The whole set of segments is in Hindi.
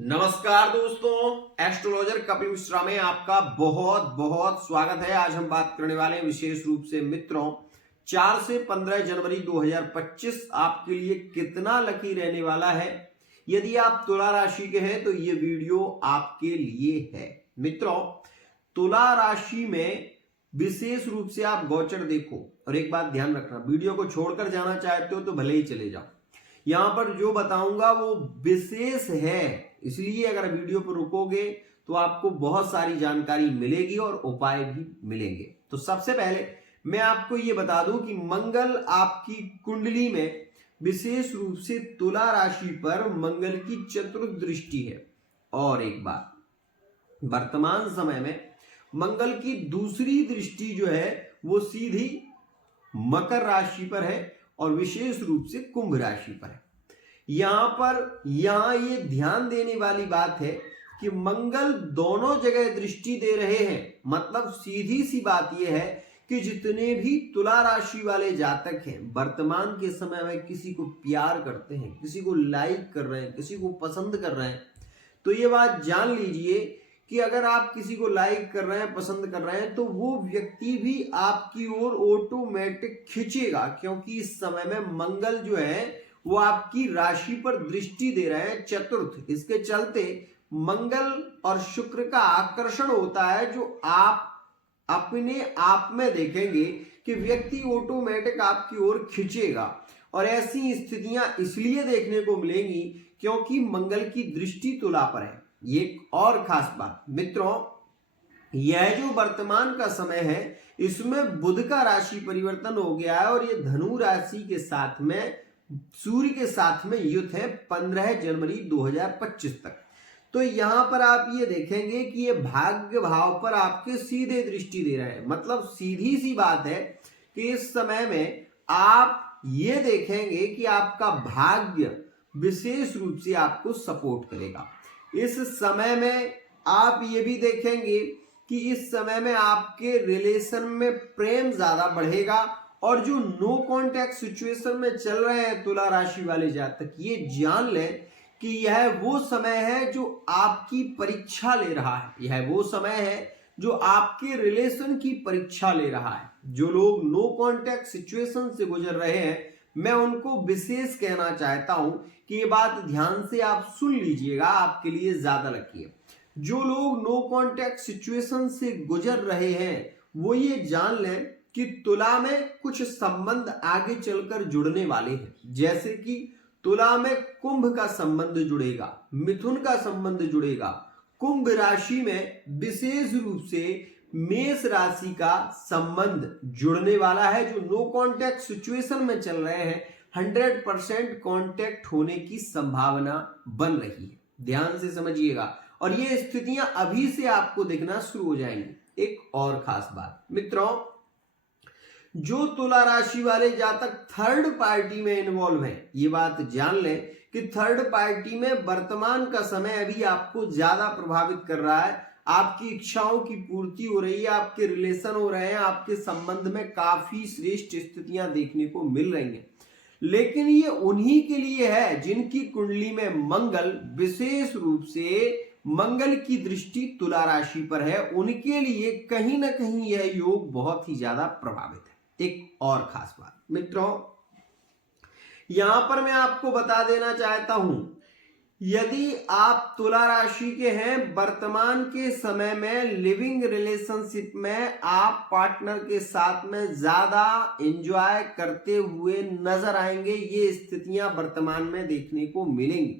नमस्कार दोस्तों, एस्ट्रोलॉजर कपिल मिश्रा में आपका बहुत बहुत स्वागत है। आज हम बात करने वाले हैं विशेष रूप से मित्रों 4 से 15 जनवरी 2025 आपके लिए कितना लकी रहने वाला है। यदि आप तुला राशि के हैं तो ये वीडियो आपके लिए है। मित्रों, तुला राशि में विशेष रूप से आप गोचर देखो और एक बात ध्यान रखना, वीडियो को छोड़कर जाना चाहते हो तो भले ही चले जाओ। यहां पर जो बताऊंगा वो विशेष है, इसलिए अगर वीडियो पर रुकोगे तो आपको बहुत सारी जानकारी मिलेगी और उपाय भी मिलेंगे। तो सबसे पहले मैं आपको ये बता दूं कि मंगल आपकी कुंडली में विशेष रूप से तुला राशि पर मंगल की चतुर्थ दृष्टि है। और एक बात, वर्तमान समय में मंगल की दूसरी दृष्टि जो है वो सीधी मकर राशि पर है और विशेष रूप से कुंभ राशि पर है। यहां ये ध्यान देने वाली बात है कि मंगल दोनों जगह दृष्टि दे रहे हैं। मतलब सीधी सी बात यह है कि जितने भी तुला राशि वाले जातक हैं वर्तमान के समय में किसी को प्यार करते हैं, किसी को लाइक कर रहे हैं, किसी को पसंद कर रहे हैं, तो ये बात जान लीजिए कि अगर आप किसी को लाइक कर रहे हैं, पसंद कर रहे हैं, तो वो व्यक्ति भी आपकी ओर ऑटोमेटिक खींचेगा, क्योंकि इस समय में मंगल जो है वो आपकी राशि पर दृष्टि दे रहे हैं चतुर्थ। इसके चलते मंगल और शुक्र का आकर्षण होता है, जो आप अपने आप में देखेंगे कि व्यक्ति ऑटोमेटिक आपकी ओर खींचेगा। और ऐसी स्थितियां इसलिए देखने को मिलेंगी क्योंकि मंगल की दृष्टि तुला पर है। ये एक और खास बात मित्रों, यह जो वर्तमान का समय है इसमें बुध का राशि परिवर्तन हो गया है और ये धनु राशि के साथ में सूर्य के साथ में युत है 15 जनवरी 2025 तक। तो यहां पर आप ये देखेंगे कि ये भाग्य भाव पर आपके सीधे दृष्टि दे रहे हैं। मतलब सीधी सी बात है कि इस समय में आप ये देखेंगे कि आपका भाग्य विशेष रूप से आपको सपोर्ट करेगा। इस समय में आप ये भी देखेंगे कि इस समय में आपके रिलेशन में प्रेम ज्यादा बढ़ेगा। और जो नो कांटेक्ट सिचुएशन में चल रहे हैं तुला राशि वाले जातक, ये जान लें कि यह वो समय है जो आपकी परीक्षा ले रहा है। यह वो समय है जो आपके रिलेशन की परीक्षा ले रहा है। जो लोग नो कांटेक्ट सिचुएशन से गुजर रहे हैं, मैं उनको विशेष कहना चाहता हूं कि ये बात ध्यान से आप सुन लीजिएगा, आपके लिए ज्यादा लकी है। जो लोग नो कांटेक्ट सिचुएशन से गुजर रहे हैं वो ये जान लें कि तुला में कुछ संबंध आगे चलकर जुड़ने वाले हैं। जैसे कि तुला में कुंभ का संबंध जुड़ेगा, मिथुन का संबंध जुड़ेगा, कुंभ राशि में विशेष रूप से मेष राशि का संबंध जुड़ने वाला है। जो नो कांटेक्ट सिचुएशन में चल रहे हैं 100% कांटेक्ट होने की संभावना बन रही है। ध्यान से समझिएगा और ये स्थितियां अभी से आपको दिखना शुरू हो जाएंगी। एक और खास बात मित्रों, जो तुला राशि वाले जातक थर्ड पार्टी में इन्वॉल्व हैं, ये बात जान लें कि थर्ड पार्टी में वर्तमान का समय अभी आपको ज्यादा प्रभावित कर रहा है। आपकी इच्छाओं की पूर्ति हो रही है, आपके रिलेशन हो रहे हैं, आपके संबंध में काफी श्रेष्ठ स्थितियां देखने को मिल रही हैं। लेकिन ये उन्हीं के लिए है जिनकी कुंडली में मंगल विशेष रूप से मंगल की दृष्टि तुला राशि पर है। उनके लिए कहीं ना कहीं यह योग बहुत ही ज्यादा प्रभावित है। एक और खास बात मित्रों, यहां पर मैं आपको बता देना चाहता हूं, यदि आप तुला राशि के हैं, वर्तमान के समय में लिविंग रिलेशनशिप में आप पार्टनर के साथ में ज्यादा एंजॉय करते हुए नजर आएंगे। ये स्थितियां वर्तमान में देखने को मिलेंगी।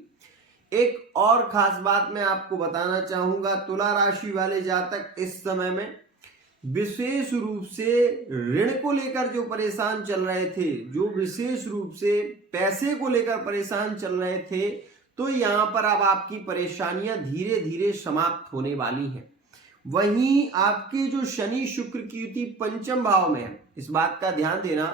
एक और खास बात मैं आपको बताना चाहूंगा, तुला राशि वाले जातक इस समय में विशेष रूप से ऋण को लेकर जो परेशान चल रहे थे, जो विशेष रूप से पैसे को लेकर परेशान चल रहे थे, तो यहां पर अब आपकी परेशानियां धीरे धीरे समाप्त होने वाली हैं। वहीं आपके जो शनि शुक्र की युति पंचम भाव में है, इस बात का ध्यान देना,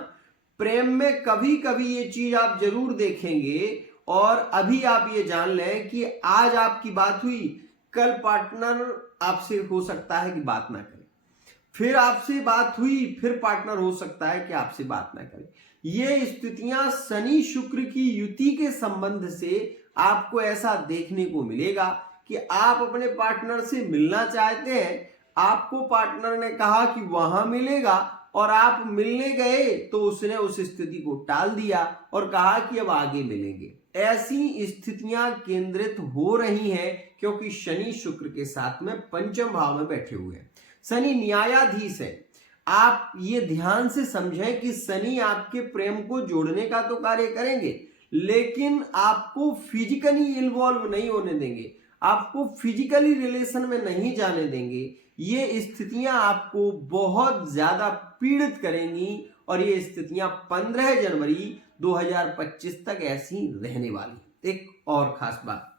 प्रेम में कभी कभी ये चीज आप जरूर देखेंगे। और अभी आप ये जान लें कि आज आपकी बात हुई, कल पार्टनर आपसे हो सकता है कि बात ना करे, फिर आपसे बात हुई, फिर पार्टनर हो सकता है कि आपसे बात ना करे। ये स्थितियां शनि शुक्र की युति के संबंध से आपको ऐसा देखने को मिलेगा कि आप अपने पार्टनर से मिलना चाहते हैं, आपको पार्टनर ने कहा कि वहां मिलेगा और आप मिलने गए तो उसने उस स्थिति को टाल दिया और कहा कि अब आगे मिलेंगे। ऐसी स्थितियां केंद्रित हो रही हैं क्योंकि शनि शुक्र के साथ में पंचम भाव में बैठे हुए हैं। शनि न्यायाधीश है। आप ये ध्यान से समझें कि शनि आपके प्रेम को जोड़ने का तो कार्य करेंगे, लेकिन आपको फिजिकली इन्वॉल्व नहीं होने देंगे, आपको फिजिकली रिलेशन में नहीं जाने देंगे। ये स्थितियां आपको बहुत ज्यादा पीड़ित करेंगी और ये स्थितियां 15 जनवरी 2025 तक ऐसी रहने वाली। एक और खास बात,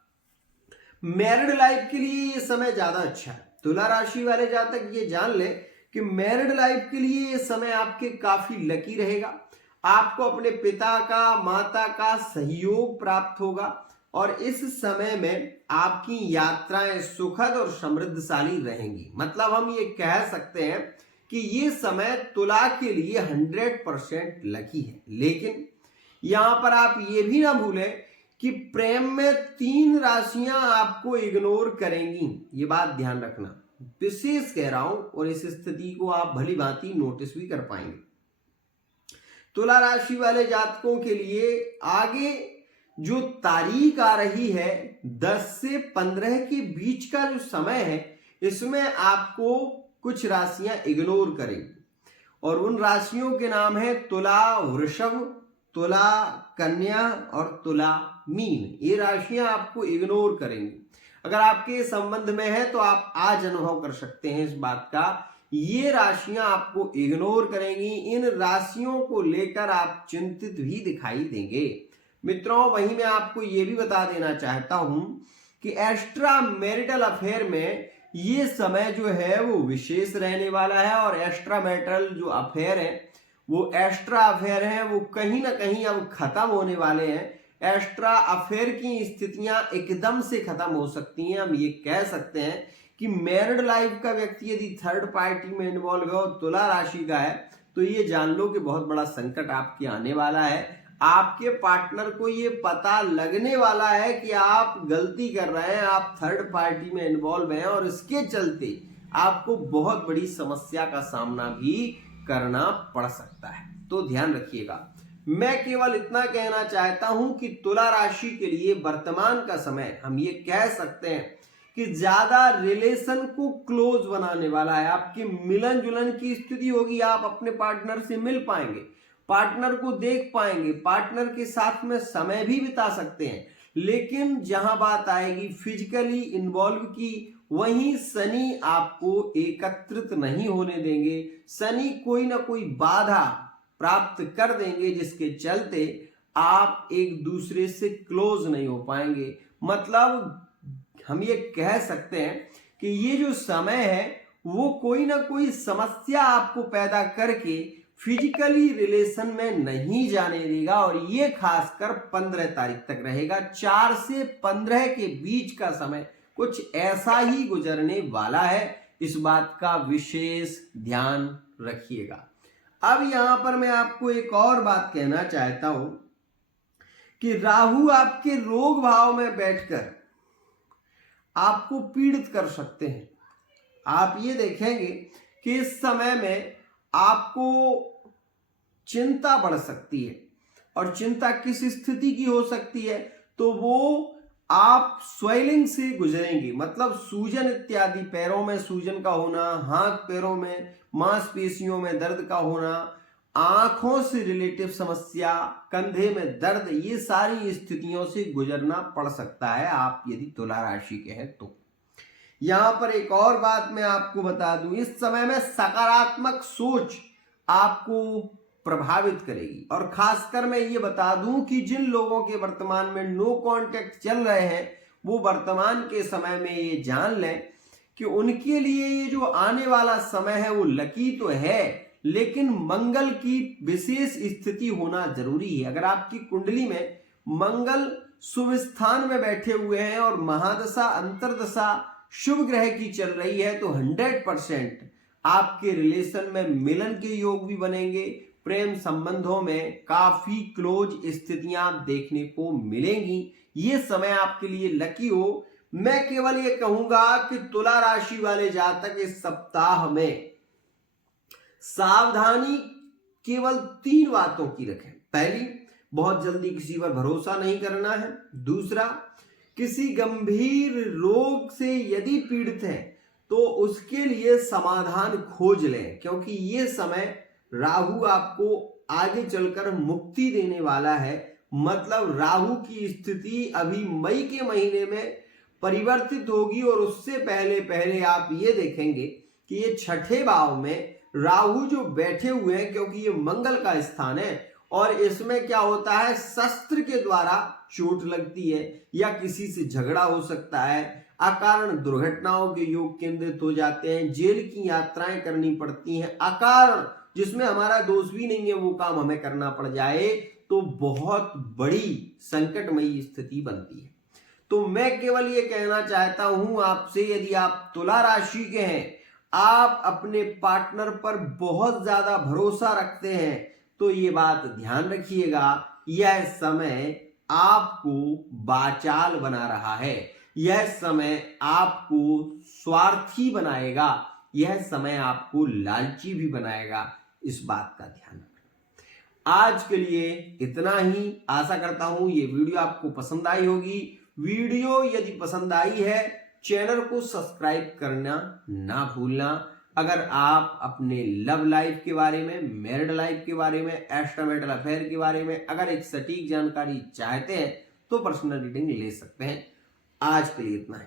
मैरिड लाइफ के लिए ये समय ज्यादा अच्छा है। तुला राशि वाले जातक ये जान ले कि मैरिड लाइफ के लिए ये समय आपके काफी लकी रहेगा। आपको अपने पिता का, माता का सहयोग प्राप्त होगा और इस समय में आपकी यात्राएं सुखद और समृद्धशाली रहेंगी। मतलब हम ये कह सकते हैं कि ये समय तुला के लिए 100% लकी है। लेकिन यहां पर आप ये भी ना भूलें कि प्रेम में 3 राशियां आपको इग्नोर करेंगी। ये बात ध्यान रखना, विशेष कह रहा हूं, और इस स्थिति को आप भली भांति नोटिस भी कर पाएंगे। तुला राशि वाले जातकों के लिए आगे जो तारीख आ रही है 10 से 15 के बीच का जो समय है, इसमें आपको कुछ राशियां इग्नोर करेंगी और उन राशियों के नाम है तुला वृषभ, तुला कन्या और तुला मीन। ये राशियां आपको इग्नोर करेंगी। अगर आपके संबंध में है तो आप आज अनुभव कर सकते हैं इस बात का, ये राशियां आपको इग्नोर करेंगी। इन राशियों को लेकर आप चिंतित भी दिखाई देंगे। मित्रों, वहीं मैं आपको ये भी बता देना चाहता हूं कि एक्स्ट्रा मैरिटल अफेयर में ये समय जो है वो विशेष रहने वाला है और एक्स्ट्रा मैरिटल जो अफेयर है वो एक्स्ट्रा अफेयर है वो कहीं ना कहीं अब खत्म होने वाले हैं। एक्स्ट्रा अफेयर की स्थितियां एकदम से खत्म हो सकती हैं। हम ये कह सकते हैं कि मैरिड लाइफ का व्यक्ति यदि थर्ड पार्टी में इन्वॉल्व है और तुला राशि का है तो ये जान लो कि बहुत बड़ा संकट आपके आने वाला है। आपके पार्टनर को ये पता लगने वाला है कि आप गलती कर रहे हैं, आप थर्ड पार्टी में इन्वॉल्व हैं और इसके चलते आपको बहुत बड़ी समस्या का सामना भी करना पड़ सकता है। तो ध्यान रखिएगा। मैं केवल इतना कहना चाहता हूं कि तुला राशि के लिए वर्तमान का समय हम ये कह सकते हैं कि ज्यादा रिलेशन को क्लोज बनाने वाला है। आपकी मिलन जुलन की स्थिति होगी, आप अपने पार्टनर से मिल पाएंगे, पार्टनर को देख पाएंगे, पार्टनर के साथ में समय भी बिता सकते हैं। लेकिन जहां बात आएगी फिजिकली इन्वॉल्व की, वहीं शनि आपको एकत्रित नहीं होने देंगे। शनि कोई ना कोई बाधा प्राप्त कर देंगे जिसके चलते आप एक दूसरे से क्लोज नहीं हो पाएंगे। मतलब हम ये कह सकते हैं कि ये जो समय है वो कोई ना कोई समस्या आपको पैदा करके फिजिकली रिलेशन में नहीं जाने देगा और ये खासकर 15 तारीख तक रहेगा। 4 से 15 के बीच का समय कुछ ऐसा ही गुजरने वाला है। इस बात का विशेष ध्यान रखिएगा। अब यहां पर मैं आपको एक और बात कहना चाहता हूं कि राहु आपके रोग भाव में बैठकर आपको पीड़ित कर सकते हैं। आप ये देखेंगे कि इस समय में आपको चिंता बढ़ सकती है और चिंता किस स्थिति की हो सकती है, तो वो आप स्वेलिंग से गुजरेंगे। मतलब सूजन इत्यादि, पैरों में सूजन का होना, हाथ पैरों में मांसपेशियों में दर्द का होना, आंखों से रिलेटिव समस्या, कंधे में दर्द, ये सारी स्थितियों से गुजरना पड़ सकता है आप यदि तुला राशि के हैं तो। यहां पर एक और बात मैं आपको बता दूं, इस समय में सकारात्मक सोच आपको प्रभावित करेगी। और खासकर मैं ये बता दूं कि जिन लोगों के वर्तमान में नो कांटेक्ट चल रहे हैं वो वर्तमान के समय में ये जान लें कि उनके लिए ये जो आने वाला समय है वो लकी तो है, लेकिन मंगल की विशेष स्थिति होना जरूरी है। अगर आपकी कुंडली में मंगल शुभ स्थान में बैठे हुए हैं और महादशा अंतरदशा शुभ ग्रह की चल रही है तो 100% आपके रिलेशन में मिलन के योग भी बनेंगे, प्रेम संबंधों में काफी क्लोज स्थितियां देखने को मिलेंगी। ये समय आपके लिए लकी हो। मैं केवल ये कहूंगा कि तुला राशि वाले जातक इस सप्ताह में सावधानी केवल 3 बातों की रखें। पहली, बहुत जल्दी किसी पर भरोसा नहीं करना है। दूसरा, किसी गंभीर रोग से यदि पीड़ित है तो उसके लिए समाधान खोज लें, क्योंकि ये समय राहु आपको आगे चलकर मुक्ति देने वाला है। मतलब राहु की स्थिति अभी मई के महीने में परिवर्तित होगी और उससे पहले पहले आप ये देखेंगे कि ये छठे भाव में राहु जो बैठे हुए हैं, क्योंकि ये मंगल का स्थान है और इसमें क्या होता है, शस्त्र के द्वारा चोट लगती है या किसी से झगड़ा हो सकता है, अकारण दुर्घटनाओं के योग केंद्रित हो जाते हैं, जेल की यात्राएं करनी पड़ती हैं, अकारण जिसमें हमारा दोष भी नहीं है वो काम हमें करना पड़ जाए, तो बहुत बड़ी संकटमयी स्थिति बनती है। तो मैं केवल ये कहना चाहता हूं आपसे, यदि आप तुला राशि के हैं, आप अपने पार्टनर पर बहुत ज्यादा भरोसा रखते हैं, तो ये बात ध्यान रखिएगा, यह समय आपको बाचाल बना रहा है, यह समय आपको स्वार्थी बनाएगा, यह समय आपको लालची भी बनाएगा। इस बात का ध्यान रखना। आज के लिए इतना ही। आशा करता हूं ये वीडियो आपको पसंद आई होगी। वीडियो यदि पसंद आई है, चैनल को सब्सक्राइब करना ना भूलना। अगर आप अपने लव लाइफ के बारे में, मैरिड लाइफ के बारे में, एक्स्ट्रामैरिटल अफेयर के बारे में अगर एक सटीक जानकारी चाहते हैं तो पर्सनल रीडिंग ले सकते हैं। आज के लिए इतना ही।